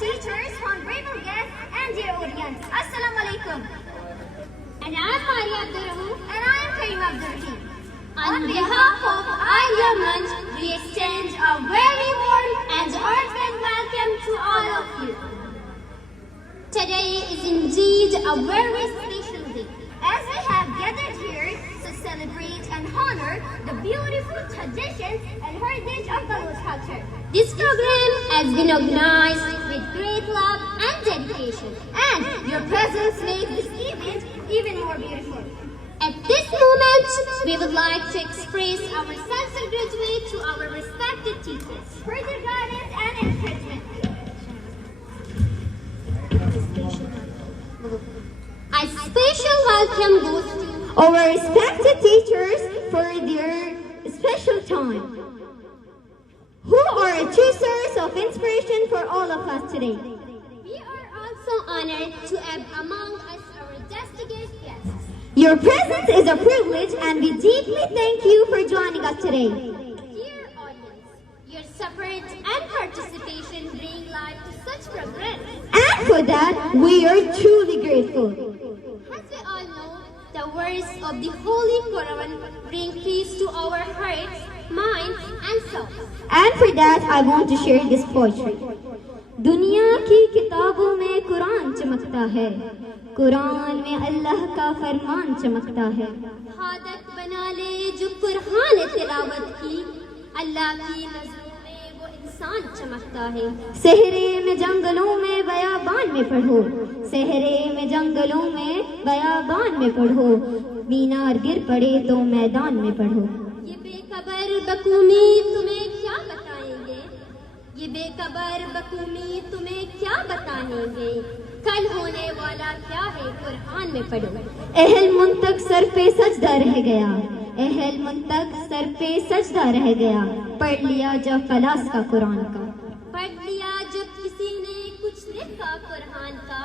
teachers, honorable guests, and dear audience. Assalamu alaikum. And I am Maria Abdurrahu. And I am Karim Abdurrahim. On behalf of Ideal Munch, we extend a very warm and heartfelt welcome to all of you. Today is indeed a very special day, as we have gathered here to celebrate and honor the beautiful traditions and heritage of Baloch culture. This program has been organized with great love and dedication, and your presence makes this event even more beautiful. At this moment, we would like to express our sincere gratitude to our respected teachers for their guidance and encouragement. A special welcome goes to our respected teachers for their special time, who are a true source of inspiration for all of us today. We are also honored to have among us our distinguished guests. Your presence is a privilege, and we deeply thank you for joining us today. Dear audience, your support and participation bring life to such progress. And for that, we are truly grateful. As we all know, the words of the Holy Quran bring peace to our hearts, minds, and souls. And for that, I want to share this poetry. दुनिया की किताबों में कुरान चमकता है, कुरान में अल्लाह का फरमान चमकता है। आदत बना ले जो कुरान तिलावत की, अल्लाह की नज़रों में वो इंसान चमकता है। सहरे में जंगलों में बयाबान में पढ़ो, सहरे में जंगलों में बयाबान में पढ़ो, मीनार गिर पड़े तो मैदान में पढ़ो। ये बेखबर बकूमी तुम्हें क्या बताएंगे, ये बेखबर बकूमी तुम्हें क्या बताएंगे, कल होने वाला क्या है कुरान में पढ़ो। अहल मुंतक सर पे सजदा रह गया, अहल मुंतक सर पे सजदा रह गया, पढ़ लिया जब खलास का कुरान का, पढ़ लिया जब किसी ने कुछ लिखा कुरान का,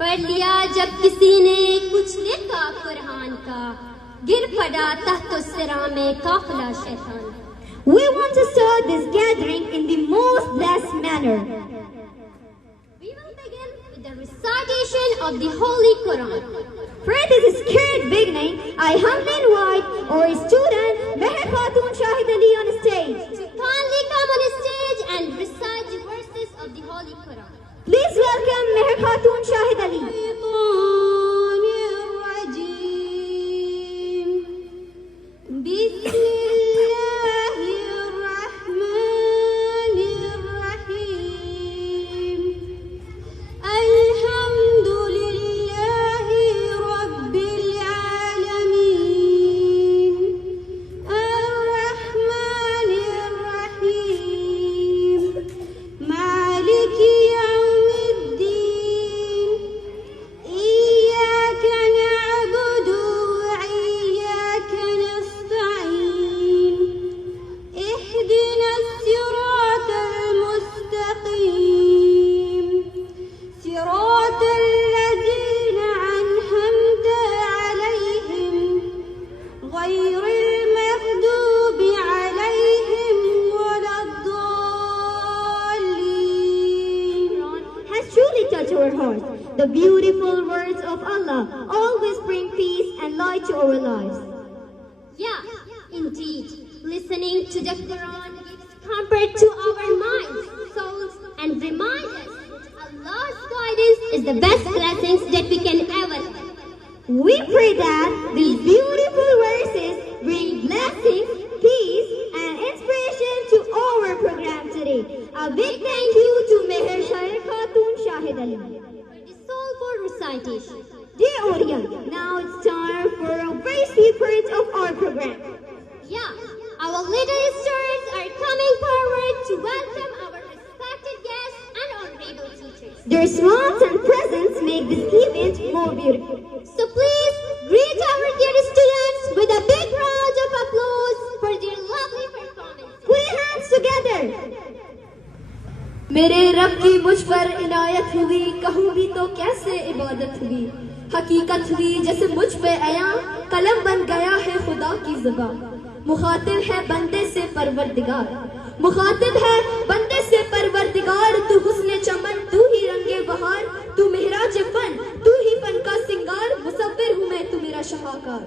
पढ़ लिया जब किसी ने कुछ लिखा कुरान का, गिर पड़ा तख्त सिरा में काफिला शैतान। We want to start this gathering in the most blessed manner. We will begin with the recitation of the Holy Quran. For this scared beginning, I humbly invite our student Meher Khatun Shahid Ali on stage to kindly come on stage and recite the verses of the Holy Quran. Please welcome Meher Khatun Shahid Ali. The beautiful words of Allah always bring peace and light to our lives. Yeah, indeed. Listening to the Quran gives comfort to our minds, souls, and reminds us that Allah's guidance is the best blessings that we can ever have. We pray that these beautiful verses bring blessings, peace, Yeah, our leaders are coming forward to welcome our respected guests and honorable teachers. Their smiles and presence make this event more beautiful. So please greet our dear students with a big round of applause for their lovely performance. Put your hands together. میرے رب کی مجھ پر عنایت ہوئی، کہوں بھی تو کیسے عبادت ہوئی، حقیقت ہوئی جیسے مجھ پہ عیاں، قلم بن گیا ہے خدا کی زبان، مخاطب ہے بندے سے پروردگار، مخاطب ہے بندے سے پروردگار، تو حسن چمن، تو ہی رنگ بہار، تو مہراج فن، تو ہی فن کا سنگار، مصور ہوں میں تو میرا شاہکار،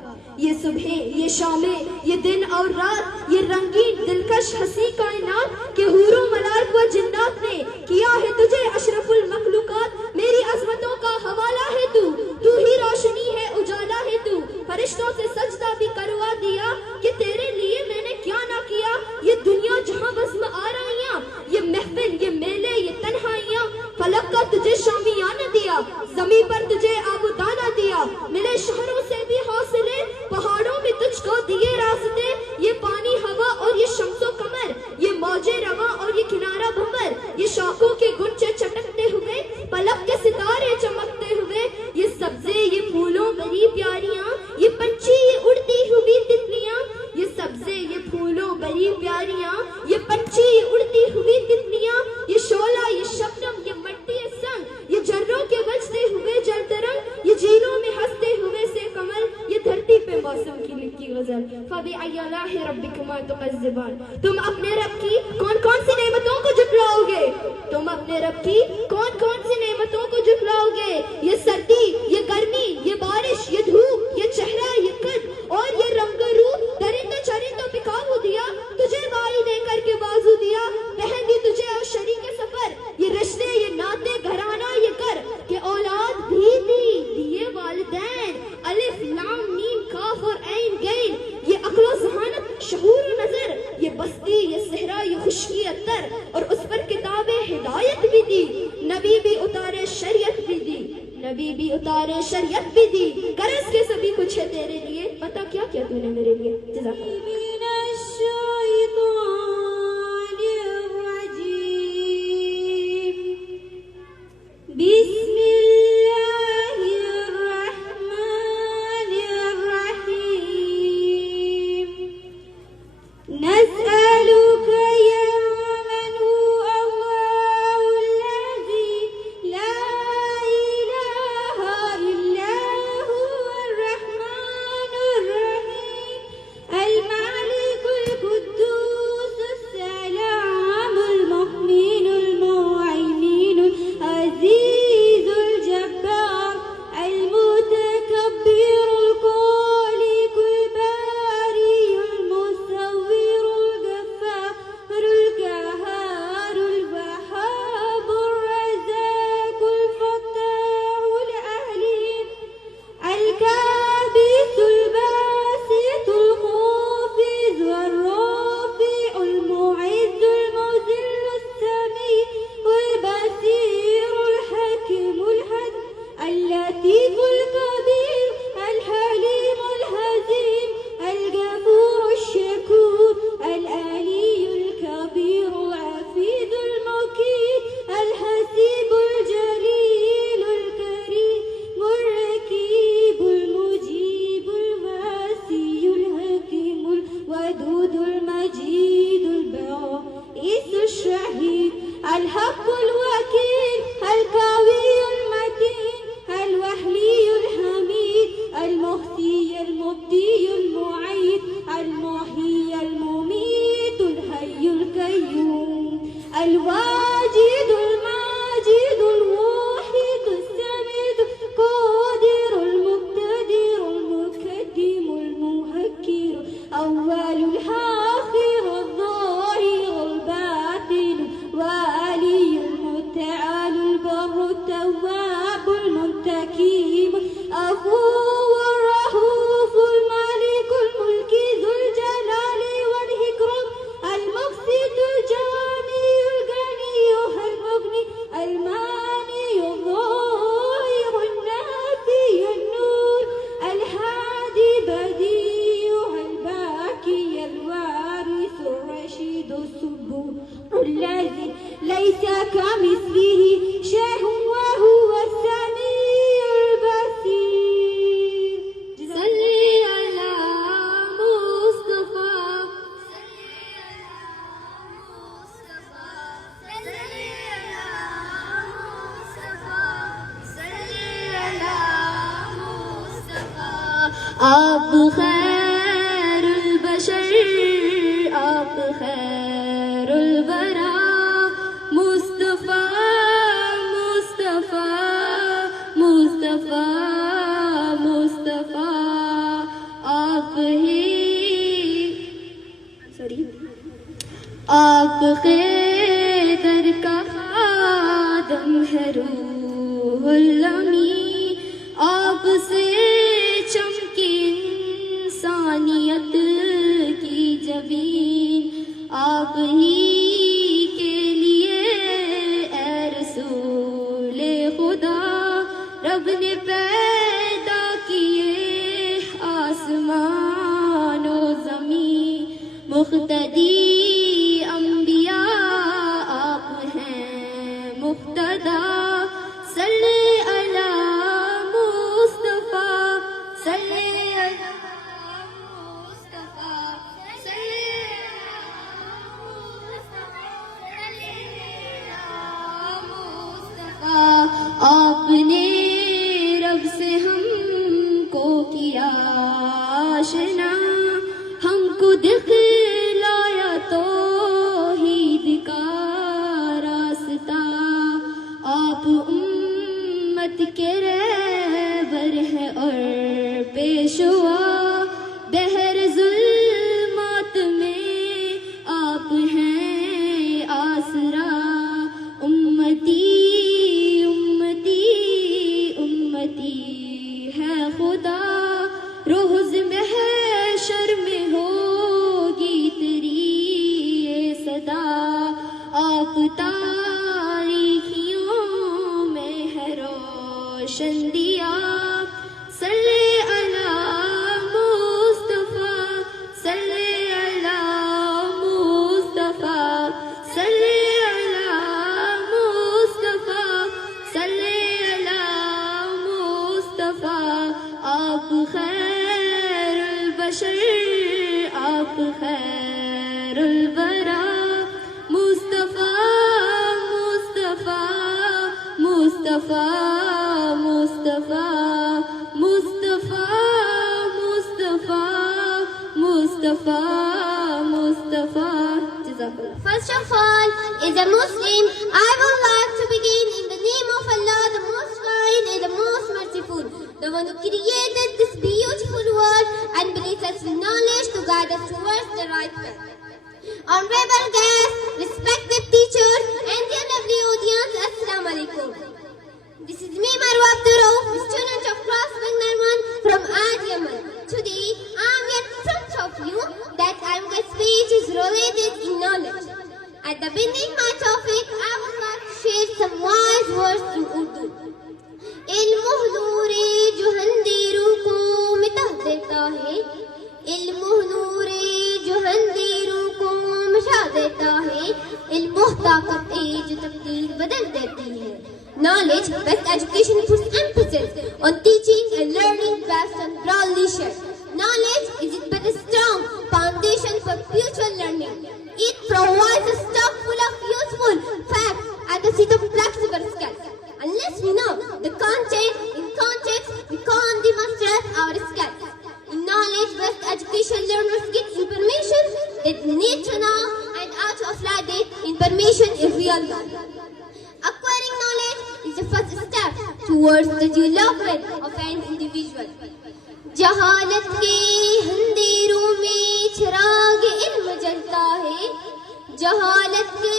یہ صبحیں، یہ شامیں، یہ دن اور رات، یہ رنگین دلکش ہنسی کائنات، کہ حور و ملائک و جنات نے کیا ہے تجھے اشرف المخلوقات، میری عظمتوں کا حوالہ ہے تو ہی روشنی ہے اجالا ہے تو، فرشتوں سے سجدہ بھی کروا دیا کہ تیرے لیے میں نے کیا نہ کیا، یہ دنیا جہاں بزم آرائیاں، یہ محفل، یہ میلے، یہ تنہائیاں، فلک کا تجھے شامیانہ دیا، زمین پر تجھے آبودانہ دیا، ملے شہروں سے بھی حوصلے، پہاڑوں میں تجھ کو دیے راستے، یہ پانی ہوا اور یہ شمس و قمر، یہ موجے رواں اور یہ کنارہ بھنور، یہ شاخوں کے گنچے چٹکتے ہوئے، پلک کے ستارے چمکتے ہوئے، یہ سبزے، یہ پھولوں بری پیاریاں، یہ پنچھی، یہ اڑتی ہوئی تتلیاں، یہ سبزے، یہ پھولوں بری پیاریاں، یہ پنچھی، یہ اڑتی ہوئی تتلیاں، یہ شعلہ، یہ شبنم، یہ مٹی سنگ، یہ جروں کے بجتے ہوئے جل ترنگ، یہ جھیلوں میں ہنستے ہوئے سے کمل، یہ دھرتی پہ موسم کی لکھی غزل، فَبِأَيِّ آلَاءِ رَبِّكُمَا تُكَذِّبَانِ۔ تم اپنے رب کی کون کون سی نعمتوں کو جھٹلاؤ گے؟ تم اپنے رب کی کون کون سی نعمتوں کو جھٹلاؤ گے؟ یہ سردی، یہ گرمی، یہ بارش، یہ دھوپ، یہ چہرہ، یہ قد اور یہ رنگ روپ، درندوں چرندوں پہ قابو دیا، تجھے بائی دے کر کے بازو دیا، بہن بھی تجھے اور شریک سفر، یہ رشتے، یہ ناطے، گھرانہ، یہ کر کہ اولاد بھی دی، دیے والدین، الف لام میم کاف اور عین غین، یہ عقل و ذہانت، شعور و نظر، یہ بستی، یہ صحرا، یہ خشکی اتر، اور اس پر کتاب ہدایت بھی دی، نبی بھی اتارے شریعت بھی دی، نبی بھی اتارے شریعت بھی دی، غرض کے سبھی کچھ ہے تیرے لیے، بتا کیا کیا تو نے میرے لیے؟ جزاک اللہ۔ بسم اللہ الرحمن الرحیم نسألك يا من هو الله الذي لا إله إلا هو الرحمن الرحيم الملك القدوس السلام المؤمن المهيمن العزيز الجبار المتكبر الخالق الباري المصور الغفار القهار الوهاب الرزاق الفتاح العليم الكابس الباسط الخافض والرافع المعز المذل السميع البصير الحكيم الحكيم اللطيف الخبير الحليم الحزين الغفور الشكور العلي الكبير الحفيظ المقيت الحسيب الجليل الكريم الرقيب المجيب الواسي الحكيم الودود المجيد الباعث الشهيد الحق الوكيل القوي المتين الوحلي الحميد المحصي المبدي المعيد المحيي المميت الحي القيوم الواجد الماجد الواحد السميد القادر المقتدر المقدم المهكر أول الآخر الظاهر الباطن والي المتعال البر التواب المنتكم أفو الرؤوف المالك الملك ذو الجلال والإكرام المقسط الجامع الغني المغني المانع الظاهر النافي النور الهادي بديع الباقي ليس كمثله شيء وهو السميع البصير. صلی علی مصطفیٰ آپ خیر البشر آپ خیر الورا مصطفیٰ مصطفیٰ مصطفیٰ مصطفیٰ آپ ہی آپ خیدر کا خادم ہے روح الامین آپ سے چمکی انسانیت کی جبین آپ ہی کے لیے اے رسول خدا رب نے پیدا کیے آسمان و زمین مقتدی انبیاء آپ ہیں مقتدا صلی علی مصطفیٰ صلی علی مصطفیٰ صلی علی مصطفیٰ آپ نے رب سے ہم کو کیا آشنا ہم کو دکھلایا توحید کا راستہ آپ امت کے رہبر ہیں اور پیشوا بحر ظلمات میں آپ ہیں آسرا امتی امتی امتی ہے خدا روز محشر میں ہوگی تیری یہ صدا آپ تاریخیوں میں ہے روشن دیا صلی علی مصطفیٰ صلی علی مصطفیٰ صلی علی مصطفیٰ صلی علی مصطفیٰ آپ خیر البشر آپ خیر الورا مصطفیٰ مصطفیٰ مصطفیٰ مصطفیٰ مصطفیٰ مصطفیٰ مصطفیٰ مصطفیٰ جزاک اللہ. First of all, as a Muslim, I would like to begin in the name of Allah, the Most Kind and the Most Merciful, the one who created this beautiful world and blessed us with knowledge to guide us towards the right path. Honorable guests, respected teachers, and dear lovely audience, Assalamu alaikum. This is me, Marwa Abdurrauf, student of class 191 from Ad Yaman. Today, I am in front of you that I am going to speech is related in knowledge. At the beginning of my topic, I would like to share some wise words in Urdu. علم نور جو اندھیروں کو مٹا دیتا ہے علم نور جو اندھیروں کو مٹا دیتا ہے علم طاقت ہے جو تقدیر بدل دیتی ہے. Knowledge based education puts emphasis on teaching and learning based on broad leisure. Knowledge is but a strong foundation for future learning. It provides a stock full of useful facts and a set of flexible skills. Unless we know the content in context, we can't demonstrate our skills. In knowledge-based education, learners get information that they need to know and how to apply that information in real life. Acquiring knowledge is the first step towards the development of an individual. جہالت کے اندھیروں میں چراغ علم جلتا ہے جہالت کے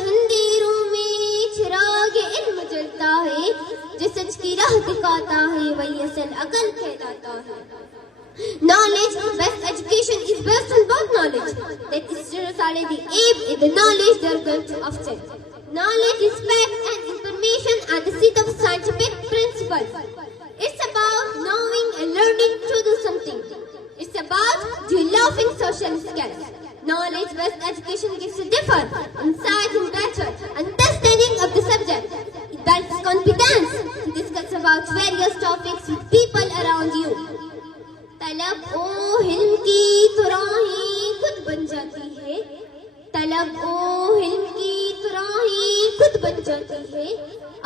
اندھیروں میں چراغ علم جلتا ہے جو سچ کی راہ دکھاتا ہے وہی اصل عقل کہلاتا ہے. Knowledge-based education is based on both knowledge that is already aim in the knowledge they are going to obtain. Knowledge is facts and information at the seat of scientific principles. It's about knowing and learning to do something. It's about developing social skills. Knowledge-based education gives a different insight and better understanding of the subject. It builds confidence to discuss about various topics with people around you. तलब ओ हिल्म की तुराही खुद बन जाती है. तलब ओ हिल्म की तुराही खुद बन जाती है.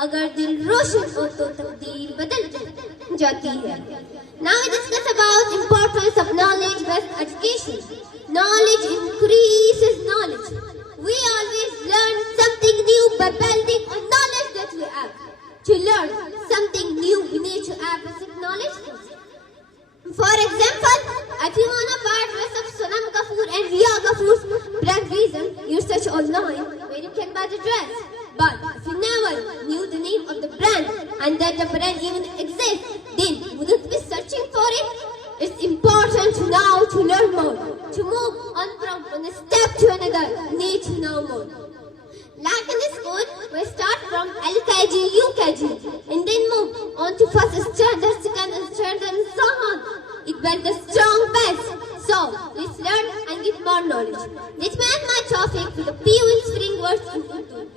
अगर दिल रोशन हो तो तकदीर बदल जाती है. Now we discuss about importance of knowledge-based education. Knowledge increases knowledge. We always learn something new by building on knowledge that we have. To learn something new, we need to have basic knowledge. For example, if you want to buy a dress of Sonam Kapoor and Riya Kapoor's brand reason, you search online where you can buy the dress. But if you never knew the name of the brand and that the brand even exists, then you wouldn't be searching for it. It's important now to learn more. To move on from one step to another, you need to know more. Like in the school, we start from LKG, UKG, and then move on to first standard, second standard, and so on. It builds a strong base. So, let's learn and get more knowledge. Let's begin my topic with a few inspiring words in Urdu.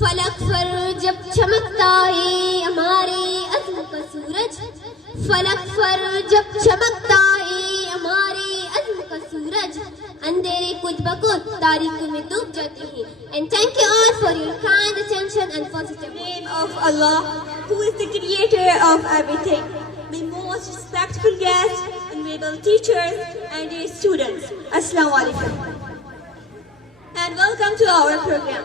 फलक पर जब चमकता है हमारे अज़्म का सूरज. फलक पर जब चमकता है हमारे अज़्म का सूरज. अंधेरे खुद ब खुद तारीकों में डूब जाते हैं. And thank you all for your kind attention and positive name of Allah, who is the creator of everything. My most respectful guests, honorable teachers, and dear students, Assalamu alaikum. And welcome to our program.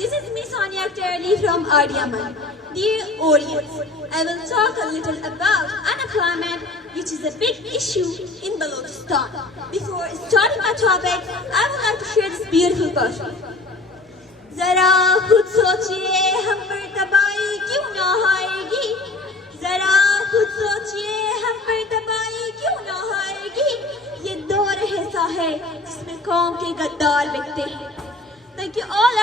This is Miss Sonia Akhtar from Aryaman. Dear audience, I will talk a little about unemployment, which is a big issue in Balochistan. Before starting my topic, I would like to share this beautiful question. ज़रा खुद सोचिए हम पर तबाही क्यों ना आएगी. ज़रा खुद सोचिए हम पर तबाही क्यों ना आएगी. ये दौर ऐसा है जिसमें कौम के गद्दार बिकते हैं. Thank you all.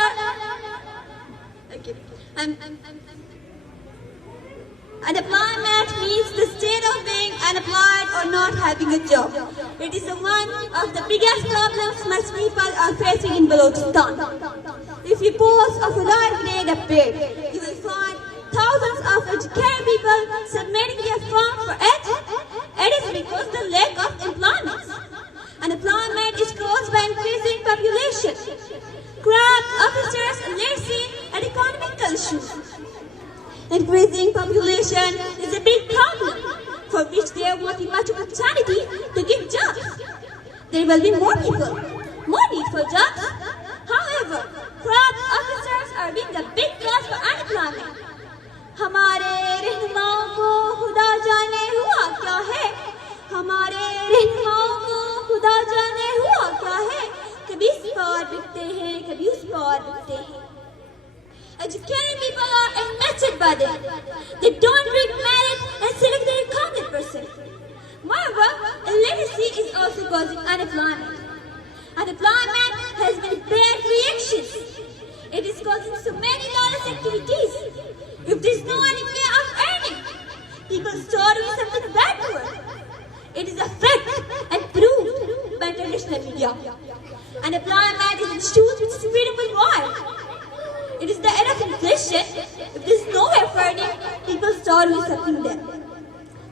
Unemployment means the state of being unemployed or not having a job. It is one of the biggest problems most people are facing in Balochistan. If you post of a lower grade appear, you will find thousands of educated people submitting their form for it. It is because the lack of employment. Unemployment is caused by increasing population, corrupt officers, literacy, and economical issues. Increasing population is a big problem for which there won't be much opportunity to give jobs. There will be more people, more need for jobs. However, corrupt officers are being a big cause for unemployment. हमारे रहनुमाओं को खुदा जाने हुआ क्या है. हमारे रहनुमाओं को खुदा जाने हुआ क्या है. कभी इस पार बिकते हैं, कभी उस पार बिकते हैं. Educated people are enmeshed by them. They don't read merit and select their content person. Moreover, illiteracy is also causing unemployment. Unemployment has many bad reactions. It is causing so many lawless activities. If there is no any way of earning, people start doing something bad to it. It is a fact and proved by international media. Unemployment is an issue which is spreadable wide. It is the era of inflation. If there is nowhere for earning, people start doing something there.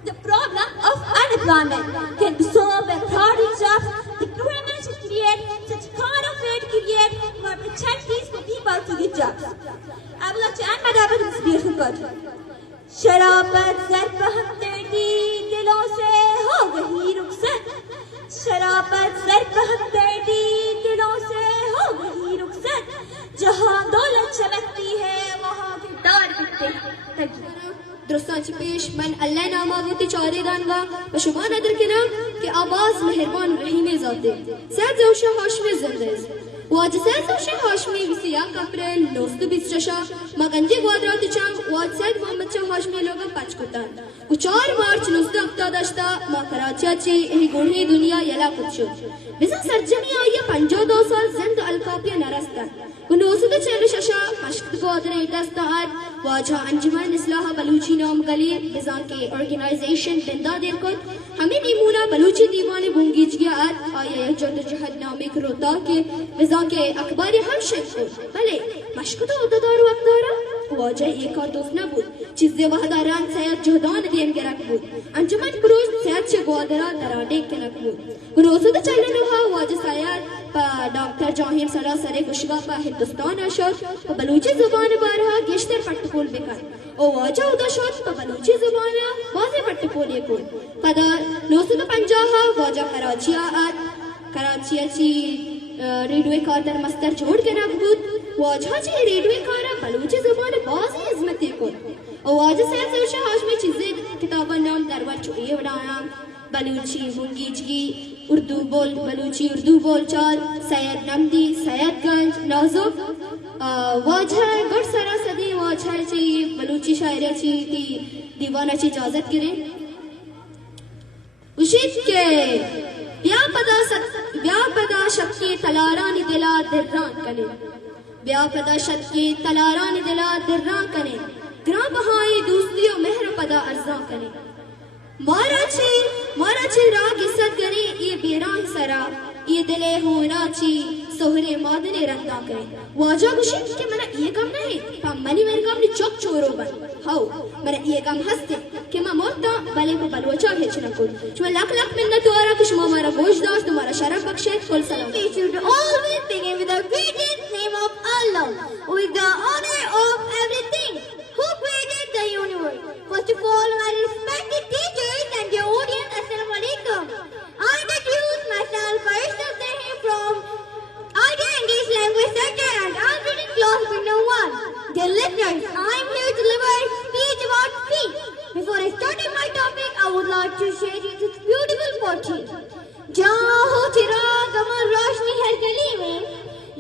The problem of unemployment can be solved by providing jobs. The government should create such kind of way to create more opportunities for people to get jobs. I would like to end my topic with this beautiful quote. शराबत सर पर हमदर्दी दिलों से हो गई रुखसत. शराबत सर पर हमदर्दी दिलों से हो गई रुखसत. जहाँ दौलत चमकती है वहाँ किरदार बिकते हैं. درستانچی پیش من اللہ ناماویتی چاری دانگا و شما ندر کنم که آواز مهربان رحیم ذاته. سید زوشه هاشمی زندز. واج سید زوشه هاشمی ویسی یا کپرل نوست بیست ششا مگنجی گوادراتی چنگ واج سید محمد چا هاشمی لوگا پچ کتن. و 4 مارچ 19 داشتا ما کراچی چی اهی گونه دنیا یلا کت شد. بزن سرجمی آیا 52 سال زند القابية نرستر ونوصد چل ششا مشکل قادر دستار واجہ انجمن اصلاح بلوچی نام گلی بزان کے ارگنائزیشن بندہ دیر کت ہمیں نیمونہ بلوچی دیوانی بونگیج گیا آیا جد جہد نامی کروتا کے بزان کے اخباری ہم شکل بلے مشکل عددارو اقدارا واجہ ایک اور دوست نہ بود چیزے وحداران سیاد جہدان دیم گرک بود انجمن کروش سیاد چھ گوادرہ درانے کنک بود گروسد چلنوها واجہ سیاد پا ڈاکٹر جاہیر سراسر گشگا پا ہندوستان اشد پا بلوچی زبان بارہا گشتر پٹکول بکن او واجہ ادا شد پا بلوچی زبان واضح پٹکول یکول پدا 950 واجہ کراچی آت کراچی چی ریڈوے کار در مستر جوڑ کے نبود واجہ چی ریڈوے کارا بلوچی زبان واضح عظمت یکول او واجہ سید سوشا ہاشمی چیزیں کتابہ نام درور چوئیے وڈانا بلوچی منگیجگی اردو بول بلوچی اردو بول چال سید نمدی سید گنج نازک واجہ گڑ سرا صدی واجہ چی بلوچی شاعرہ چی دیوانہ چی اجازت کریں اشید کے بیا پدا شب کے تلاران دلا درران کنے بیا پدا شب کے تلاران دلا درران کنے گراں بہائی دوستی و مہر پدا ارزاں کنے مارا چی راگ عزت گرے یہ بیران سرا یہ دلے ہونا چی سہرے مادنے رندہ کرے واجہ گوشید کہ منا یہ کام نہیں پا منی کام نے چوک چورو بن ہاو منا یہ کام ہستے کہ ما مرتا بلے کو بلوچا بھیچنا کن شما لکھ منت آرہ کہ شما ہمارا گوش داشت تمہارا شرف بخشے کل سلام. We should always begin with the greatest name of Allah, with the honor of everything who created the universe. First of all, I respect the teachers and your audience. Assalamu alaikum. I introduce myself Farishta Zahin from Idea English Language Center and I'm reading class window 1. Dear listeners, I'm here to deliver a speech about peace. Before I start my topic, I would like to share this beautiful poetry. جہاں ہو چراغ امر روشنی ہر گلی میں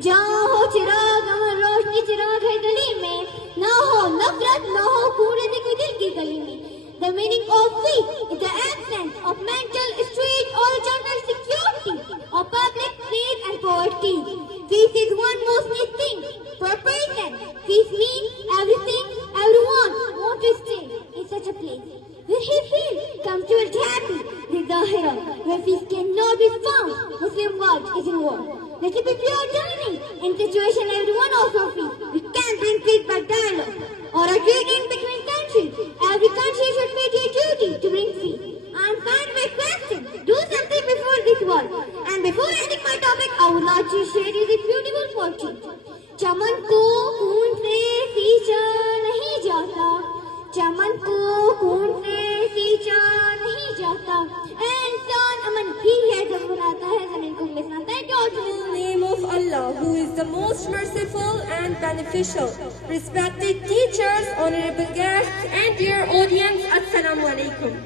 جہاں ہو چراغ امر روشنی چراغ ہر گلی میں نہ ہو نفرت نہ ہو کوڑے سے کوئی دل کی گلی میں. The meaning of peace is the absence of mental, street or general security or public peace and poverty. Peace is one most needed thing for a person. Peace means everything, everyone wants to stay in such a place where he feels comfortable, happy, with the hero, where peace cannot be found. Muslim world is in war. Let it be pure journey. In situation everyone also feels. We can't bring peace by dialogue or agreement between countries. Every country should make a duty to bring peace. I'm fine with question. Do something before this war. And before ending my topic, I would like to share you this beautiful poetry. چمن کو خون سے سینچا نہیں جاتا چمن کو خون سے سینچا نہیں جاتا انسان امن ہی ہے جب بناتا ہے زمین کو گلستان. Thank you all. In the name of Allah, who is the most merciful and beneficial. Respected teachers, honorable guests, and dear audience, Assalamu alaikum.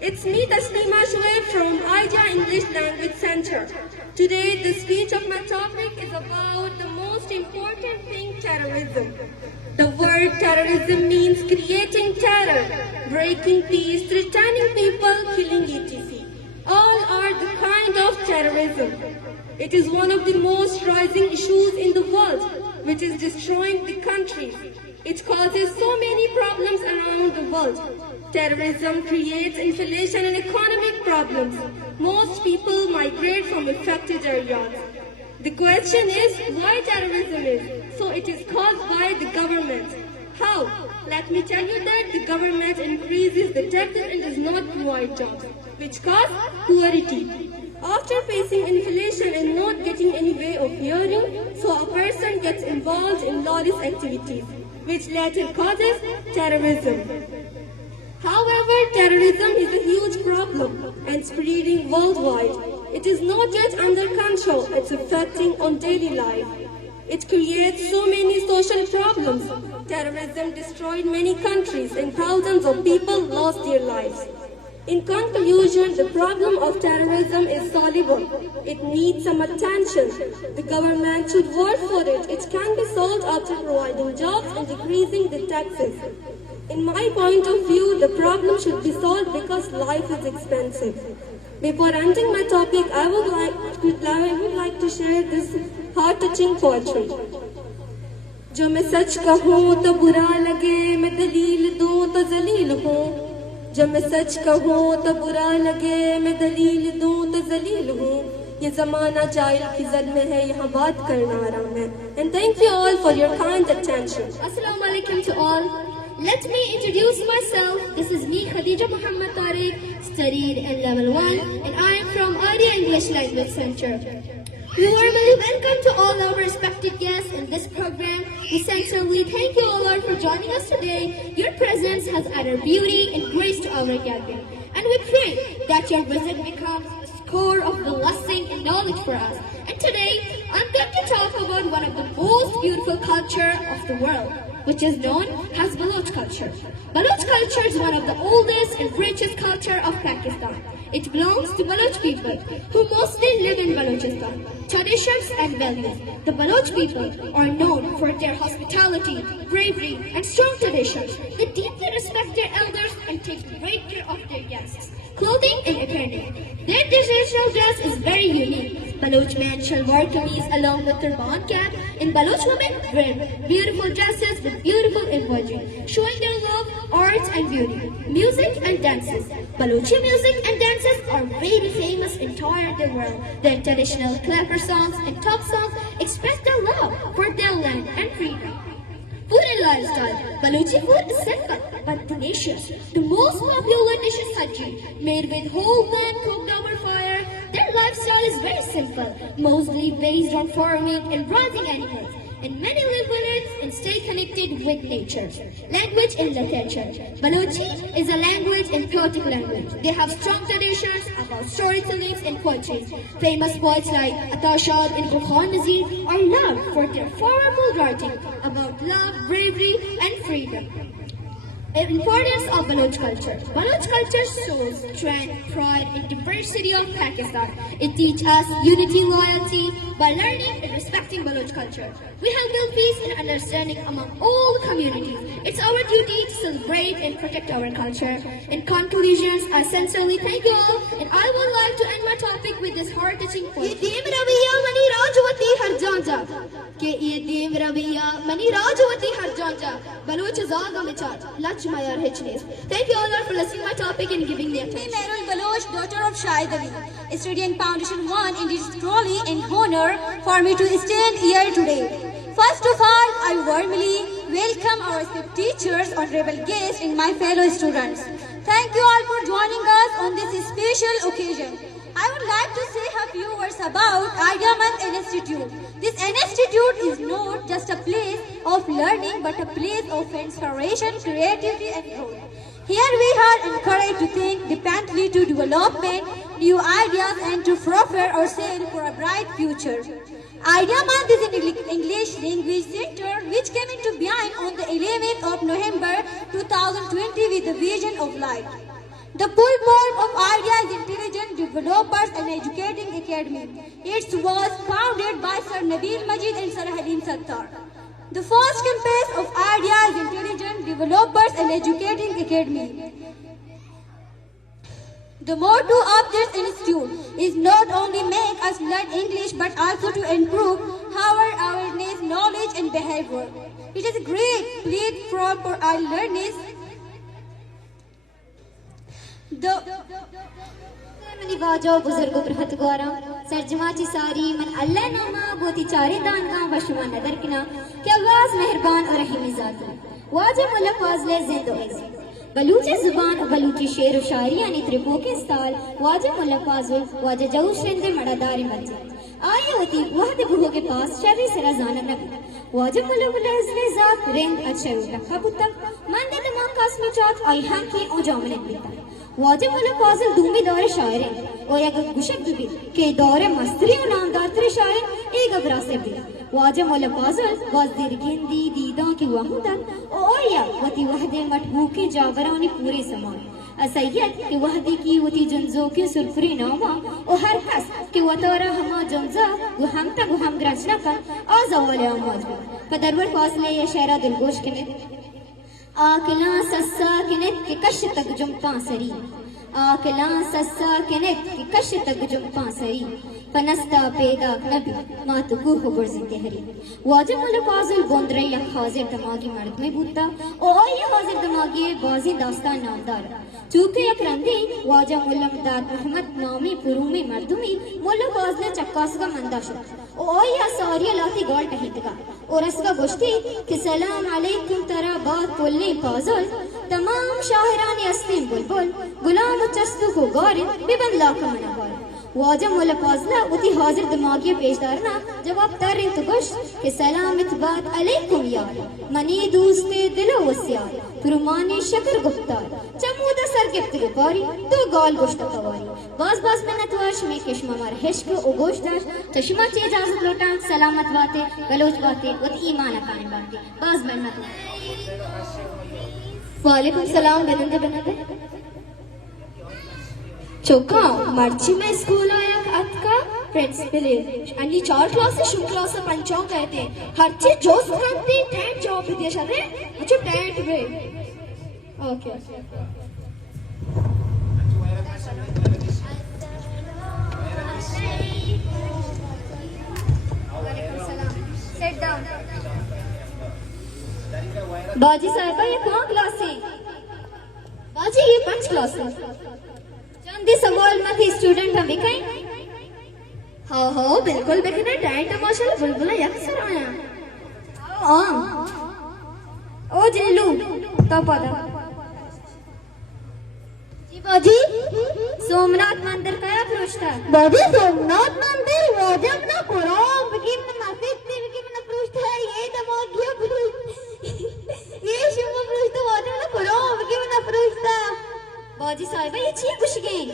It's me, Taslima Shoaib from Idea English Language Center. Today, the speech of my topic is about the most important thing, terrorism. The word terrorism means creating terror, breaking peace, threatening people, killing etc. All are the kind of terrorism. It is one of the most rising issues in the world, which is destroying the countries. It causes so many problems around the world. Terrorism creates inflation and economic problems. Most people migrate from affected areas. The question is why terrorism is. So it is caused by the government. How? Let me tell you that the government increases the taxes and does not provide jobs, which cause poverty. After facing inflation and not getting any way of hearing, so a person gets involved in lawless activities, which later causes terrorism. However, terrorism is a huge problem and spreading worldwide. It is not yet under control. It's affecting on daily life. It creates so many social problems. Terrorism destroyed many countries and thousands of people lost their lives. In conclusion, the problem of terrorism is solvable. It needs some attention. The government should work for it. It can be solved after providing jobs and decreasing the taxes. In my point of view, the problem should be solved because life is expensive. Before ending my topic, I would like to share this heart-touching poetry. जो मैं सच कहूँ तो बुरा लगे, मैं दलील दूँ तो जलील हूँ. जो मैं सच कहूँ तो बुरा लगे, मैं दलील दूँ तो जलील हूँ. ये ज़माना जाहिल की ज़द में है, यहाँ बात करना आराम है. And thank you all for your kind attention. Assalamu alaikum to all. Let me introduce myself. This is me, Khadija Muhammad Tariq, studied in level 1, and I am from Arya English Language Center. We warmly welcome to all our respected guests in this program. We sincerely thank you all for joining us today. Your presence has added beauty and grace to our gathering. And we pray that your visit becomes a core of blessing and knowledge for us. And today, I'm going to talk about one of the most beautiful culture of the world, which is known as Baloch culture. Baloch culture is one of the oldest and richest culture of Pakistan. It belongs to Baloch people, who mostly live in Balochistan. Traditions and values. The Baloch people are known for their hospitality, bravery, and strong traditions. They deeply respect their elders and take great care of their guests. Clothing and apparel. Their traditional dress is very unique. Baloch men shall wear kameez along with turban cap, and Baloch women wear beautiful dresses with beautiful embroidery, showing their love, art, and beauty. Music and dances. Balochi music and dances are very famous in entire the world. Their traditional clapper songs and top songs express their love for their land and freedom. Food and lifestyle. Balochi food is simple but delicious. The most popular dish is saji, made with whole lamb cooked over fire. Their lifestyle is very simple, mostly based on farming and raising animals. And many live with it and stay connected with nature. Language and literature. Balochi is a language and poetic language. They have strong traditions about storytellings and poetry. Famous poets like Ata Shah and Burhan Nazir are loved for their powerful writing about love, bravery, and freedom. Importance of Baloch culture. Baloch culture shows strength, pride, and diversity of Pakistan. It teaches us unity, loyalty by learning and respecting Baloch culture. We help build peace and understanding among all the communities. It's our duty to celebrate and protect our culture. In conclusions, I sincerely thank you all, and I would like to end my topic with this heart-touching point. Thank you all for listening to my topic and giving the attention. Mehrul Baloch, daughter of Shahid Ali, studying Foundation 1, and it is truly an honor for me to stand here today. First of all, I warmly welcome our teachers, honorable guests, and my fellow students. Thank you all for joining us on this special occasion. I would like to say a few words about Ideaman Institute. This institute is not just a place of learning, but a place of inspiration, creativity, and growth. Here we are encouraged to think independently, to development, new ideas, and to prepare ourselves for a bright future. Ideaman is an English language center which came into being on the 11th of November 2020 with the vision of light. The full form of IDEA is Intelligent Developers and Educating Academy. It was founded by Sir Nabil Majid and Sir Halim Sattar. The first campus of IDEA is Intelligent Developers and Educating Academy. The motto of this institute is not only make us learn English but also to improve our awareness, knowledge and behavior. It is a great platform for our learners. मनी वाजो बुजुर्गो बरहत गौरा सरजमाची सारी मन अल्लाह नामा बोती चारे दान का वशमा नदर किना कि आवाज मेहरबान और रहीम ज़ात वाजे मुल्क फाज़ले जिंदो इज़ बलूची ज़ुबान बलूची शेर व शायरी यानी त्रिपो के स्टाइल वाजे मुल्क फाज़ल वाजे जऊश रिंदे मड़ादारी मत आये होती वहद बुहो के पास शर्री सरा जाना नबी वाजे मुल्क लहज़ने ज़ात रिंद अच्छे उठा कबूतर मंदे दिमाग कास्मी चात आई हम की उजामने बीता वाजिब मुल्क फाज़िल दूमी दौरे शायर और अगर गुशक भी के दौरे मस्तरी और नामदार तरी शायर एक अबरासे भी वाजिब मुल्क फाज़िल वाज़िर गिंदी दीदा की वहदन और या वती वहदे मठबू के जाबरानी पूरे समान असैयद के वहदे की वती जंजो के सुरफरी नामा और हर कस के वतोरा हमा जंजा वो हम तक हम ग्रचना कर आज़ावाले आमाज पदरवर फाज़ले या शहरा दिलगोश के आकला सस्सा किनेत के कश तक जुमता सरी آکلان سسا کنک کی کش تک جمپاں سری پنستا پیداک نبی ماتکوہ برزی تہری واجب الفاظل بوندرے یک حاضر دماغی مرد میں بودتا اور یہ حاضر دماغی بازی داستان نامدار چونکہ یک رندی واجب ملمداد محمد نامی پرومی مردمی ملک آزل چکاس کا مندہ شد اور یہ ساری لاتی گال ٹہیت گا اور اس کا گوشتی کہ سلام علیکم ترا بات پولنے پازل تمام شاہرانی استیم بلبل غلام چستو کو گارن ببند لاکھ منا گار واجہ مولا فاضلہ اتی حاضر دماغی پیشدارنا جواب تارین تو گوشت کہ سلامت بات علیکم یار منی دوست دل و سیار پرمانی شکر گفتار چمودہ سر گفت گپاری تو گال گوشت قواری باز میں نتوارش میں کشمہ مار حشق و گوشت دار تو شما چی اجازت لوٹا سلامت باتیں بلوچ باتیں و ایمان قائم باتیں باز میں نتوارش وعلیکم السلام بنندے چوکا مرچی میں اسکول آیا اتکا پرنسپل انی 4 کلاس شو کلاس پنچوں کہتے ہیں ہر چیز جو سکھانتی ٹینٹ جاب بھی دیا شاہ رہے اچھا ٹینٹ بھی اوکے Sit down. باجی صاحبہ یہ کون کلاس ہے؟ باجی یہ 5 کلاس ہے چندی سوال میں تھی اسٹوڈنٹ ہم بکھائیں ہاں بالکل بکھنے ٹائٹ ماشاءاللہ بلبلہ یکسر آیا او جلو تو پتا جی باجی سومنات مندر کیا پروشتا ہے باجی سومنات مندر واجب نہ قرآن بکیم نہ مسجد بکیم نہ پروشتا ہے یہ دماغیا پروشتا یہ شما پروشتا واجب نہ قرآن بکیم نہ پروشتا باجی صاحبہ یہ چیئے کچھ گئی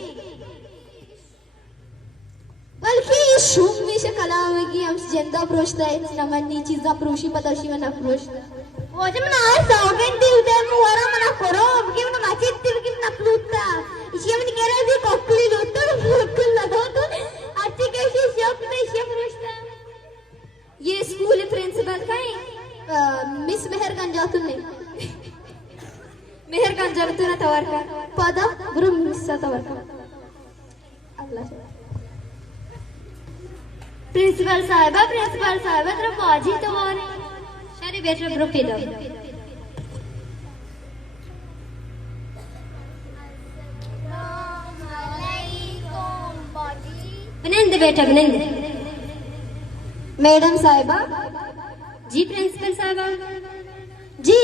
بلکہ یہ شوق میں سے کلام ہے کہ ہم جندہ پروشتا ہے نمانی چیزہ پروشی پتاشی میں نہ پروشتا واجب نہ ساگن دی ادھے موارا منہ قرآن بکیم نہ مسجد بکیم نہ پروشتا اسی ہم نے کہہ رہا ہے کوکلی لوتا کوکل لگا تو اچھی کیسی شوق میں شیف پروشتا یہ اسکول پرنسپل کا ہے مس مہر گنجاتن نے مہر گنجاتن نے توار کا پادا برو مسا توار کا اللہ پرنسپل صاحبہ ترہ باجی توار ہے شاری بیٹر برو پیدا بنند بیٹا بنند میڈم صاحبہ جی پرنسپل صاحبہ جی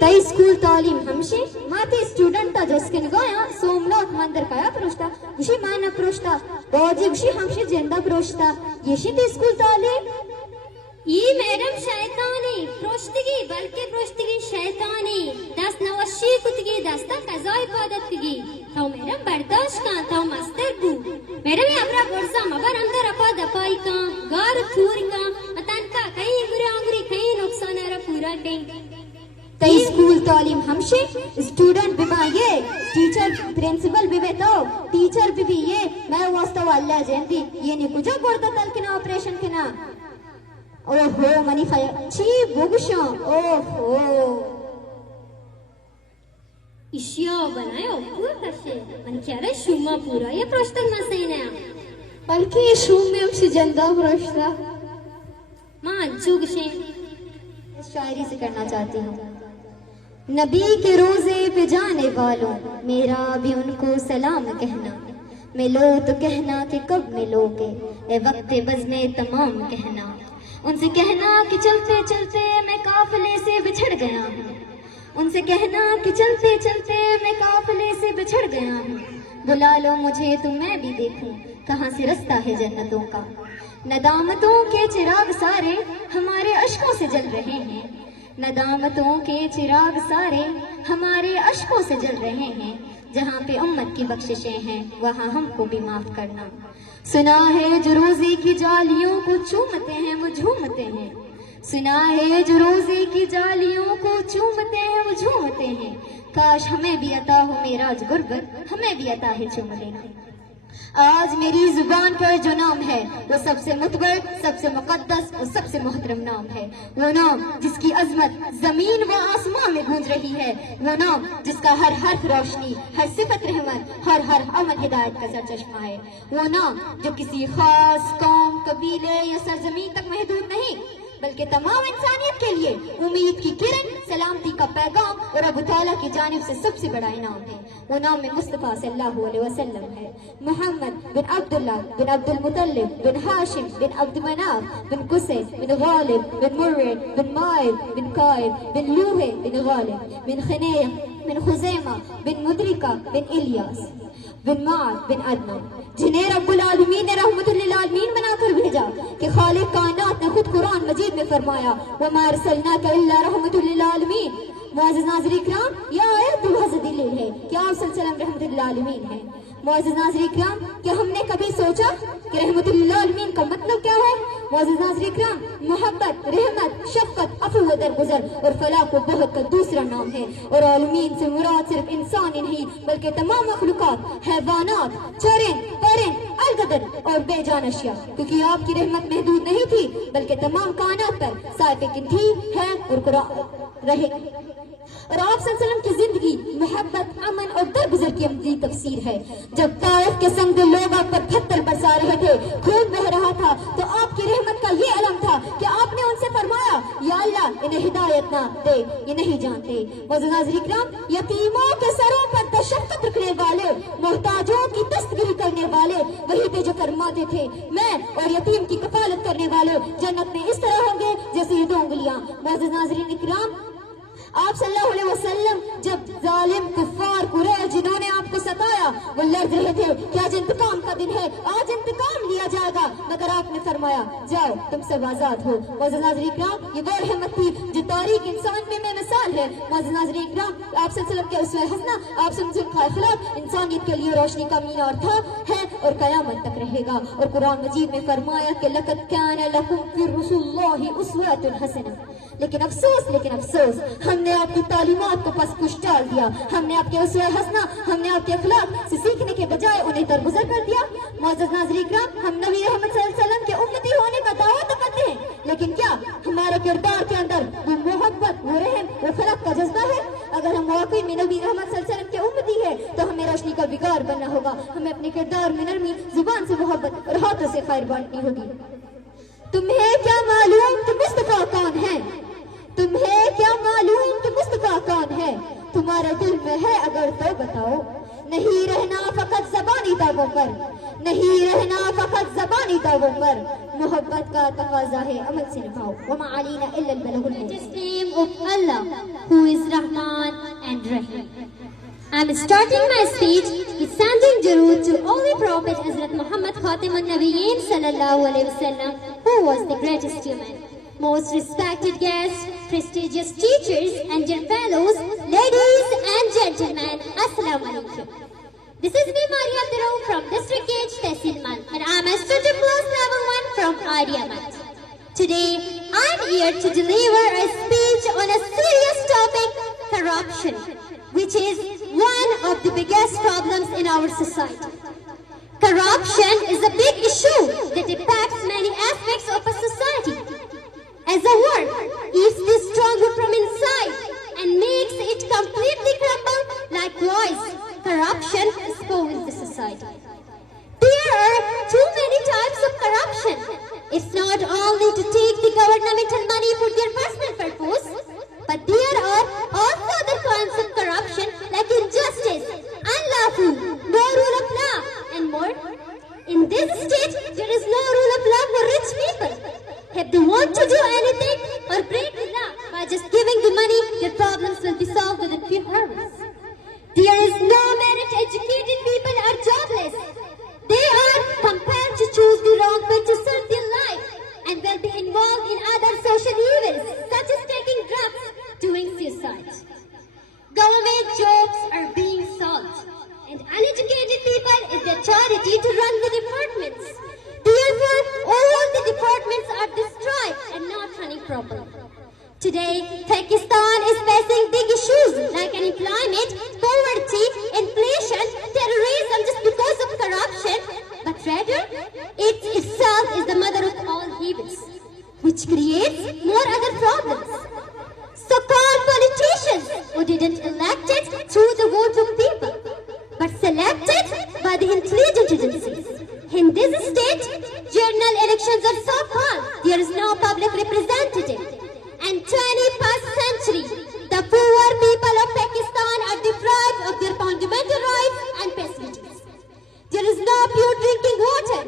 تئی اسکول تعلیم ہمشی ماتی اسٹوڈنٹ تا جس کے نگایا سومنات مندر کیا پروشتا وشی مانا پروشتا باجی وشی ہمشی جندہ پروشتا یشی تی اسکول تعلیم یہ میڈم شیطانی پروشتگی بلکہ پروشتگی شیطانی دست نوشی کتگی دستا قضاء عبادت تگی تو میڈم برداشت کان تو مستر بو میڈم یہ ابرا برزا مبر اندر اپا دپائی کان گار تھوری کان اتن کا کہیں گرے آنگری کہیں نقصان ہے پورا کہیں تئی اسکول تعلیم ہمشی اسٹوڈنٹ بھی با یہ ٹیچر پرنسپل بھی تو ٹیچر بھی یہ میں واسطہ واللہ جیندی یہ نہیں کجا بورتا تل کنا آپریشن کنا اوہو منی خیال چی بگشاں اوہو اشیاء بنائے اوپر کشے من کیا رہے شوما پورا یہ پروشتک مسئین ہے بلکہ یہ شوم میں ہم سے جندہ پروشتا ماں چوگشے شاعری سے کرنا چاہتی ہوں نبی کے روزے پہ جانے والوں میرا بھی ان کو سلام کہنا ملو تو کہنا کہ کب ملو گے اے وقت بزم تمام کہنا ان سے کہنا کہ چلتے چلتے میں قافلے سے بچھڑ گیا ہوں ان سے کہنا کہ چلتے چلتے میں قافلے سے بچھڑ گیا ہوں بلا لو مجھے تو میں بھی دیکھوں کہاں سے رستہ ہے جنتوں کا ندامتوں کے چراغ سارے ہمارے اشکوں سے جل رہے ہیں ندامتوں کے چراغ سارے ہمارے اشکوں سے جل رہے ہیں جہاں پہ امت کی بخششیں ہیں وہاں ہم کو بھی معاف کرنا سنا ہے جو روزے کی جالیوں کو چومتے ہیں وہ جھومتے ہیں سنا ہے جو روزے کی جالیوں کو چومتے ہیں وہ جھومتے ہیں کاش ہمیں بھی عطا ہو میراج غربت ہمیں بھی عطا ہے چوم لینا آج میری زبان پر جو نام ہے وہ سب سے معتبر، سب سے مقدس اور سب سے محترم نام ہے، وہ نام جس کی عظمت زمین و آسمان میں گونج رہی ہے، وہ نام جس کا ہر حرف روشنی، ہر صفت رحمت، ہر عمل ہدایت کا سرچشمہ ہے، وہ نام جو کسی خاص قوم، قبیلے یا سرزمین تک محدود نہیں بلکہ تمام انسانیت کے لیے امید کی کرن، سلامتی کا پیغام اور ابو تعالیٰ کی جانب سے سب سے بڑا انعام ہے، وہ نام مصطفیٰ صلی اللہ علیہ وسلم ہے، محمد بن عبداللہ بن عبد المطلب بن ہاشم بن عبد مناف بن قصی بن غالب بن مرد بن مائد بن قائد بن لوح بن غالب بن خنیق بن خزیمہ بن مدرکہ بن الیاس بن معد بن عدنان، جنہیں رب العالمین نے رحمت للعالمین بنا کر بھیجا کہ خالق کائنات نے خود قرآن مجید میں فرمایا وَمَا أَرْسَلْنَاكَ إِلَّا رَحْمَةً لِلْعَالَمِينَ۔ معزز ناظرین کرام، یہ آیت بلحظ دلیل ہے کہ آپ صلی اللہ علیہ وسلم رحمت للعالمین ہے۔ معزز ناظرین کرام، کیا ہم نے کبھی سوچا کہ رحمت للعالمین کا مطلب کیا ہے؟ معزز ناظرین کرام، محبت، رحمت، شفقت، عفو و درگزر اور فلاح و بہت کا دوسرا نام ہے، اور عالمین سے مراد صرف انسان ہی نہیں بلکہ تمام مخلوقات، حیوانات، چرند، پرند، القدر اور بے جان اشیاء، کیونکہ آپ کی رحمت محدود نہیں تھی بلکہ تمام کائنات پر سائے تھی، ہے اور رہے گی۔ اور آپ صلی اللہ علیہ وسلم کی زندگی محبت، امن اور درگزر کی عملی تفسیر ہے۔ جب طائف کے سنگ لوگ آپ پر پتھر برسا رہے تھے، خون بہ رہا تھا، تو آپ کی رحمت کا یہ علم تھا کہ آپ نے ان سے فرمایا یا اللہ انہیں ہدایت نہ دے، یہ نہیں جانتے۔ معزز ناظرین کرام، یتیموں کے سروں پر تشفقت رکھنے والے، محتاجوں کی دستگیری کرنے والے وہی پہ جو فرماتے تھے میں اور یتیم کی کفالت کرنے والے جنت میں اس طرح ہوں گے جیسے یہ 2 انگلیاں۔ معزز ناظرین کرام، آپ صلی اللہ علیہ وسلم جب ظالم کفار قریش جنہوں نے آپ کو ستایا وہ لڑ رہے تھے کہ آج انتقام کا دن ہے، آج انتقام لیا جائے گا، مگر آپ نے فرمایا جاؤ تم سب آزاد ہو۔ معزز ناظرین کرام، یہ وہ رحمت تھی جو تاریخ انسان میں مثال ہے۔ معزز ناظرین کرام، آپ صلی اللہ علیہ وسلم کے اسوہ حسنہ، آپ صلی اللہ علیہ وسلم کا اخلاق انسانیت کے لیے روشنی کا مینار تھا، ہے اور قیامت تک رہے گا۔ اور قرآن مجید میں فرمایا کہ لَقَدْ كَانَ لَكُمْ فِي رُسُولِ اللَّهِ أُسْوَةٌ حَسَنَةٌ۔ لیکن افسوس ہم نے آپ کی تعلیمات کو پس پش ڈال دیا، ہم نے آپ کے اسوہ حسنہ، ہم نے آپ کے اخلاق سے سیکھنے کے بجائے انہیں درگزر کر دیا۔ معزز ناظرین کرام، ہم نبی رحمت صلی اللہ علیہ وسلم کے امتی ہونے کا دعویٰ تو کرتے ہیں لیکن کیا ہمارے کردار کے اندر وہ محبت، وہ رحم، وہ خلق کا جذبہ ہے؟ اگر ہم واقعی میں نبی رحمت صلی اللہ علیہ وسلم کے امتی ہے تو ہمیں روشنی کا بگار بننا ہوگا، ہمیں اپنے کردار میں نرمی، زبان سے محبت اور ہاتھوں سے خیر بانٹنی ہوگی۔ تمہیں کیا معلوم کہ مصطفیٰ کون ہے؟ تمہیں کیا معلوم کہ مصطفیٰ کون ہے؟ تمہارے دل میں ہے اگر تو بتاؤ، نہیں رہنا فقط زبانی دعووں پر، نہیں رہنا فقط زبانی دعووں پر، محبت کا تقاضا ہے عمل سے نبھاؤ۔ وما علینا الا البلاغ المبین۔ Name of Allah, who is Rahman and Rahim. I'm starting my speech with sending durood to Holy Prophet Hazrat Muhammad Khatimun Nabiyyin sallallahu alaihi wasallam, who was the greatest human. Most respected guests, prestigious teachers and dear fellows, ladies and gentlemen, Assalamu alaikum. This is me, Maria Abdurrao from District H, Tehsil Man, and I'm a student class level 1 from Ideamat. Today, I'm here to deliver a speech on a serious topic, corruption, which is one of the biggest problems in our society. Corruption is a big issue that impacts many aspects of a society. As a word, eats the stronger from inside and makes it completely crumble. Likewise, corruption spoils the society. There are too many types of corruption. It's not only to take the governmental money for their personal purpose, but there are also other kinds of corruption like injustice, unlawful, no rule of law, and more. In this state, there is no rule of law for rich people. If they want to do anything or break the law by just giving the money, their problems will be solved within few hours. There is no merit. Educated people are jobless. They are compelled to choose the wrong way to serve their life and will be involved in other social evils such as taking drugs, doing suicide. Government jobs are being sold, and uneducated people is their charity to run the departments. Therefore, all the departments are destroyed and not running properly. Today, Pakistan is facing big issues like unemployment, poverty, inflation, terrorism just because of corruption, which creates more other problems. So-called politicians who didn't elected through the vote of people, but selected by the intelligent agencies. In this state, general elections are so called. There is no public representative. And 21st century, the poor people of Pakistan are deprived of their fundamental rights and facilities. There is no pure drinking water,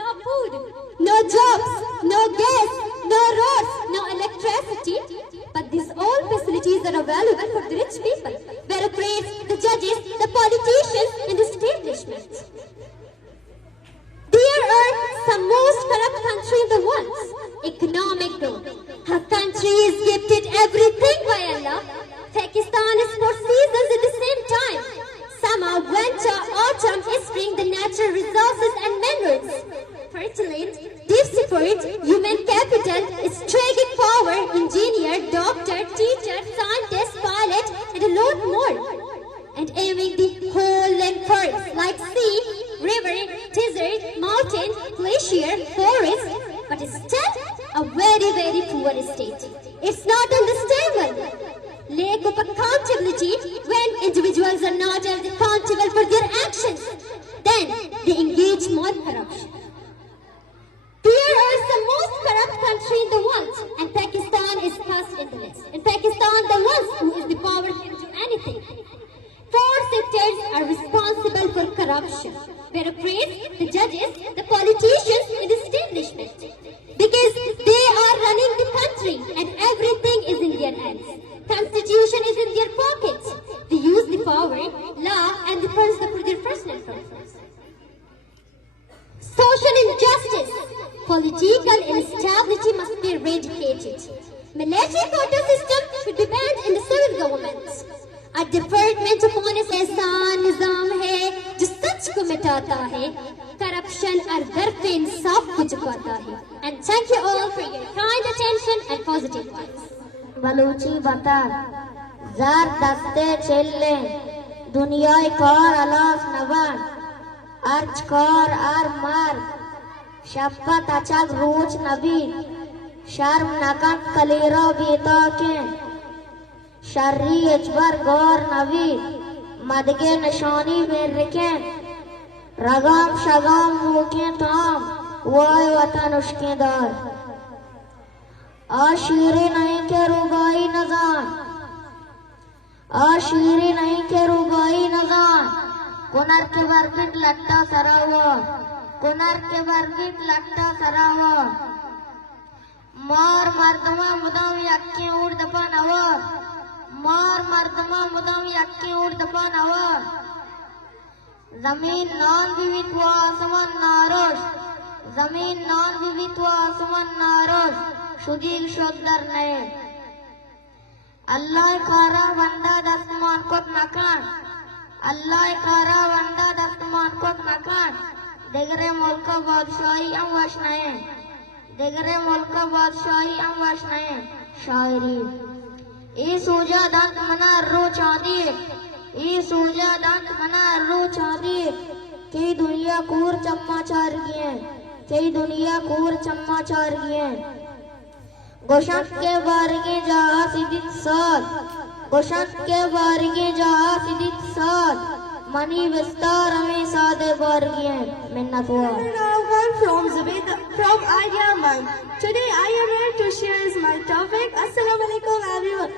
no food, no jobs, no gas, no roads, no electricity. But these all facilities are available for the rich people, bureaucrats, the judges, the politicians, and the establishment. There are some most corrupt country in the world. Economic growth. Her country is gifted everything by Allah. Pakistan is four seasons at the same time. Summer, winter, autumn, spring, the natural resources and minerals. Fertile, deep support, human capital, strategic power, engineer, doctor, teacher, scientist, pilot, and a lot more. And aiming the whole length forest like sea, river, desert, mountain, glacier, forest, but it's still a very, very poor state. It's not understandable. Lack of accountability when individuals are not held accountable for their actions. Then they engage more corruption. There are the most corrupt country in the world, and Pakistan is first in the list. In Pakistan, the ones who is the power can do anything. Four sectors are responsible for corruption: bureaucrats, the judges, the politicians, and the establishment. Because they are running the country, and everything is in their hands. Constitution is in their pockets. They use the power, law, and the funds for their personal purpose. Social injustice. Political instability must be eradicated. Military quota system should be banned in the civil government. A department upon a ऐसा निजाम है जो सच को मिटाता है, corruption और गर्फ इंसाफ को झुकाता है. And thank you all for your kind attention and positive vibes. Balochi बता jar दस्ते चले दुनिया कार अलास नवान अर्ज कार आर मार शपथ अचग रोच नबी शर्म नकत कलीरो बीता के शर्री अजबर गौर नबी मदगे निशानी में रखे रगाम शगाम मुके ताम वाय वतन उसके दार आशीरे नहीं के रुगाई नजान आशीरे नहीं के रुगाई नजान कुनर के बरगिट लट्टा सरावा कुनर के बरगिट लट्टा सरावा मार मर्दमा मुदम यक्के उड़ दफन अवर मार मर्दमा मुदम यक्के उड़ दफन अवर जमीन नान विवित व आसमान नारोश जमीन नान विवित व आसमान नारोश सुजील शोदर नए अल्लाह कारा बंदा दस्तमान को नकान अल्लाह कारा बंदा दस्तमान को नकान देगरे मुल्क बादशाही हम वश नए देगरे मुल्क बादशाही हम वश नए शायरी ई सूजा दंत मना रो चांदी ई सूजा दंत मना रो चांदी कई दुनिया कूर चम्मा चार गए कई दुनिया कूर चम्मा चार गए गोशत के बारगे जहा सिद्धित साथ गोशत के बारगे जहा सिद्धित साथ मनी विस्तार हमें सादे बारगे मिन्नत हुआ from Ideaman. Today I am here to share my topic. Assalamu alaikum everyone.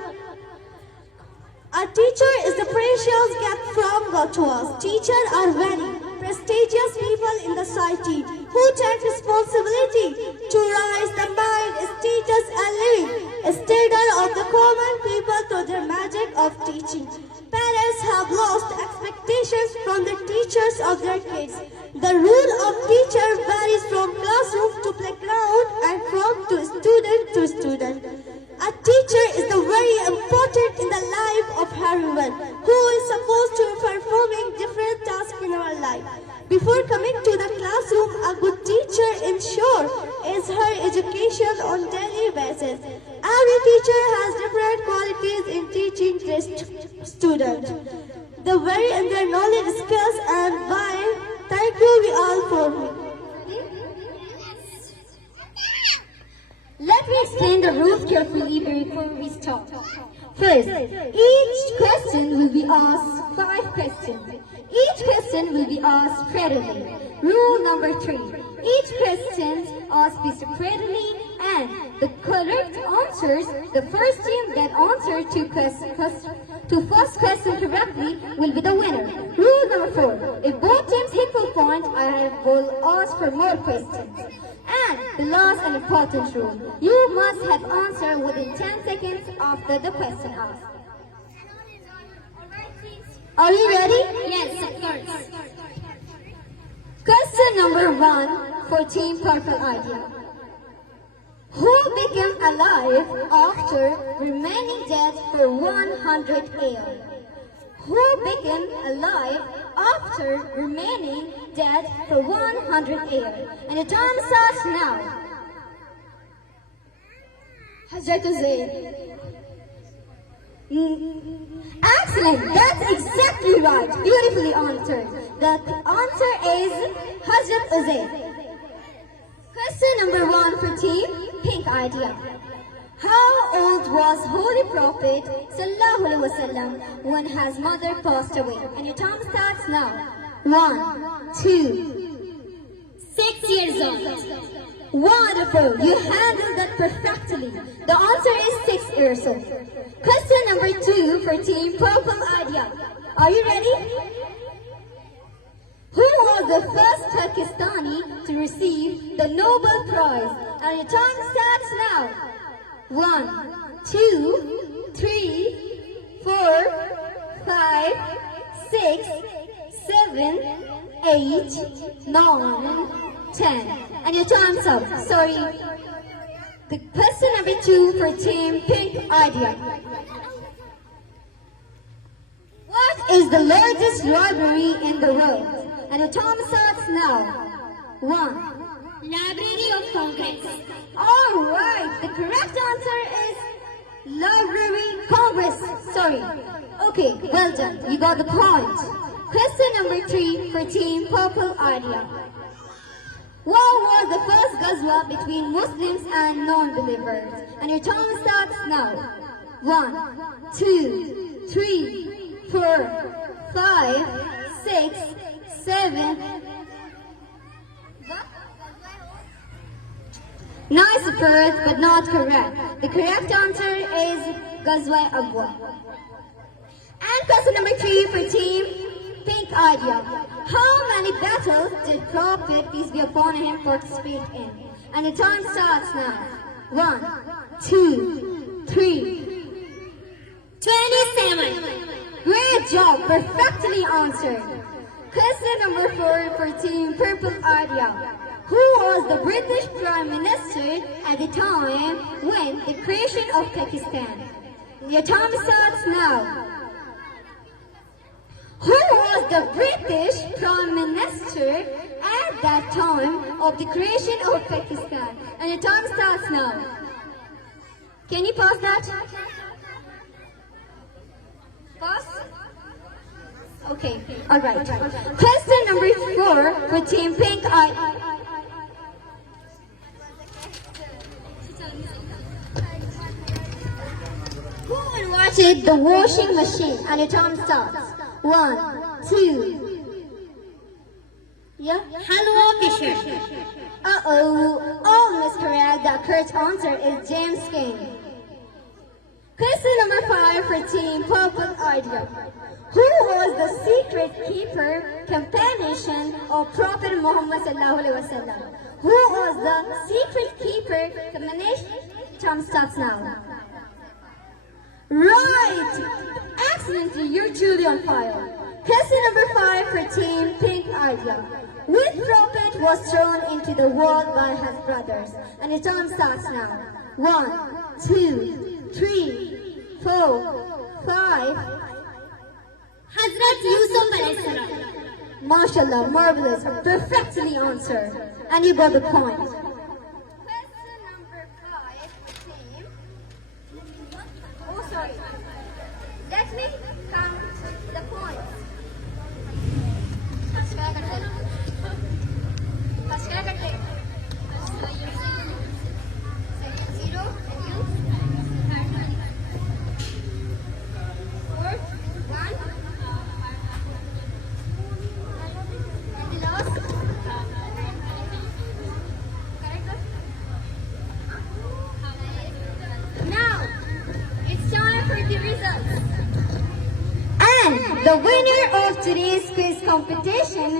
A teacher is the precious gift from God to us. Teachers are very prestigious people in the society who take responsibility to raise the mind, status and living standard of the common people to the magic of teaching. Parents have lost expectations from the teachers of their kids. The role of teacher varies from classroom to playground and from student to student. A teacher is the very important in the life of everyone who is supposed to be performing different tasks in our life. Before coming to the classroom, a good teacher ensures her education on daily basis. Every teacher has different qualities in teaching their students. The very in their knowledge, skills and why. Thank you we all for me. Let me explain the rules carefully before we start. First, each question will be asked 5 questions. Each question will be asked prettily. Rule number 3. Each question asked be prettily, and the correct answers, the first team that answered to first question correctly will be the winner. Rule number 4. If both teams hit full point, I will ask for more questions. And the last and important rule, you must have answered within 10 seconds after the question asked. Are you ready? Yes, of course. Question number 1 for Team Purple Idea. Who became alive after remaining dead for 100 years? Who became alive after remaining dead for 100 years? And the time starts now. Hazrat Uzair. Excellent, that's exactly right. Beautifully answered. The answer is Hazrat Uzair. Question number 1 for Team Pink Idea. How old was Holy Prophet Sallallahu Alaihi Wasallam when his mother passed away? And your time starts now. 1, 2, 6 years old. Wonderful! You handled that perfectly. The answer is 6 years old. Question number 2 for Team Purple Idea. Are you ready? Who was the first Pakistani to receive the Nobel Prize? And your time starts now. 1, 2, 3, 4, 5, 6, 7, 8, 9, 10. And your time's up. Sorry. The question number 2 for Team Pink Idea. What is the largest library in the world? And your time starts now. 1. Library of Congress. Alright, the correct answer is Library Congress. Sorry. Okay, well done. You got the point. Question number 3 for Team Purple Idea. What was the first ghazwa between Muslims and non-believers? And your time starts now. 1, 2, 3, 4, 5, 6, 7. Nice effort, but not correct. The correct answer is Ghazwa Abwa. And question number 3 for Team Pink Idea. How many battles did Prophet, peace be upon him, participate in? And the time starts now. 1, 2, 3. 27. Great job, perfectly answered. Question number 4 for Team Purple Idea. Who was the British Prime Minister at the time when the creation of Pakistan? Your time starts now. Who was the British Prime Minister at that time of the creation of Pakistan? And your time starts now. Can you pause that? Pause? Okay, alright. Question number 4 for Team Pink Idea. Who invented the washing machine? And your time starts. 1, 2. Yeah? Halwa Fisher. Uh-oh. Almost correct. The correct answer is James King. Question number 5 for Team Purple Idea. Who was the secret keeper, companion of Prophet Muhammad Sallallahu Alaihi Wasallam? Who was the secret keeper, companion? Time starts now. Right! Excellently, you're truly on fire. Question number 5 for Team Pink Idea. Which prophet was thrown into the world by his brothers? And the time starts now. 1, 2, 3, 4, 5. Hazrat Yusuf alayhi salam. MashaAllah, marvelous, perfectly answered. And you got the point. Question number 5 for Team. Oh, sorry. Let me count the points. The winner of today's quiz competition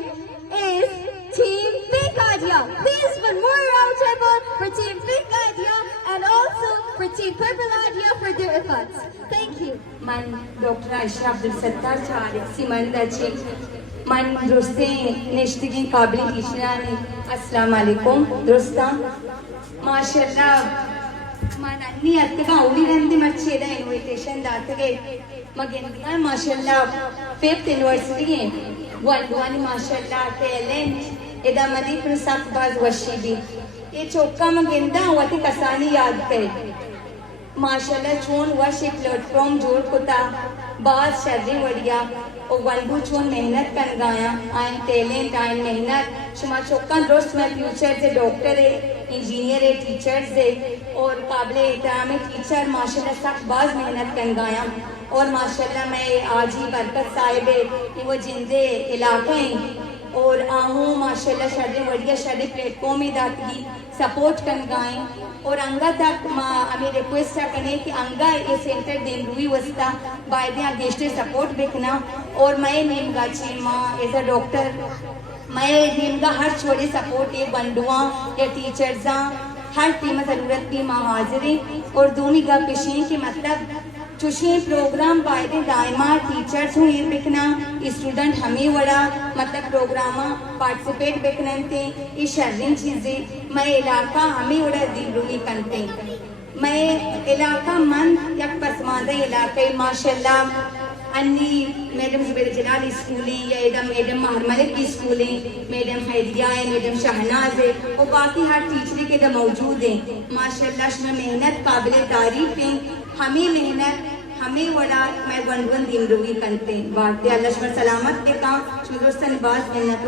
is Team Pink Idea. Please, one more round table for Team Pink Idea and also for Team Purple Idea for their efforts. Thank you. من دکتر عایشه عبدالستار چهارسی من دچی من درسته نشتگی قابل تیشرانی السلام علیکم درستم ماشاءالله من انی اتگا اولی رندی مچیده انویٹیشن داتگه مگندگان ماشاءالله فیفت یونیورسیٹی والوانی ماشاءالله ٹیلنٹ ادا مدی پر سخت باز وشی بھی یہ چوکا مگندہ واتی کسانی یاد کرے ماشاءاللہ چون وشی پلیٹ فارم جوڑ کتا بعض شرری وڑیا اور ونبو چون محنت کن گایا آئین ٹیلنٹ آئین محنت شما چوکا درست میں فیوچر سے ڈاکٹر ہے انجینئر ہے ٹیچر سے اور قابل احترام ٹیچر ماشاءاللہ سخت باز محنت کن گایا اور ماشاءاللہ میں آج ہی برکت صاحب ہے کہ وہ جندے علاقے ہیں اور آہوں ماشاءاللہ شرری وڑیا شرری پلیٹ فارم ہی داتگی سپورٹ کن گائیں اور انگا تک ہمیں ریکویسٹ کرنے کہ انگا یہ سینٹر دین روی وستا بائدیں آگیشتے سپورٹ بکنا اور میں نیم گا چی ماں ایز اے ڈاکٹر میں نیم گا ہر چھوڑے سپورٹ یہ بندوان یا ٹیچرزاں ہر ٹیم ضرورت کی ماں حاضریں اور دومی گا پیشیں کہ مطلب چوشیں پروگرام بائدیں دائمہ ٹیچرز ہوں یہ بکنا اسٹوڈنٹ ہمیں وڑا مطلب پروگرامہ پارٹسپیٹ بکنتے یہ شرین چیزیں میں علاقہ ہمیں وڑا دل روی کنتے میں علاقہ من یک پسماندہ علاقہ ماشاءاللہ انی میڈم زبیر جلال اسکولیں یا میڈم مہر ملک کی اسکولیں میڈم حیدیہ ہے میڈم شہناز ہے اور باقی ہر ٹیچری کے دا موجود ہیں ماشاءاللہ شما محنت قابل تعریف ہیں ہمیں محنت ہمیں وڑا میں گنڈون دیم روی کنتے ہیں بات اللہ شما سلامت کے کام شما درست نباز محنت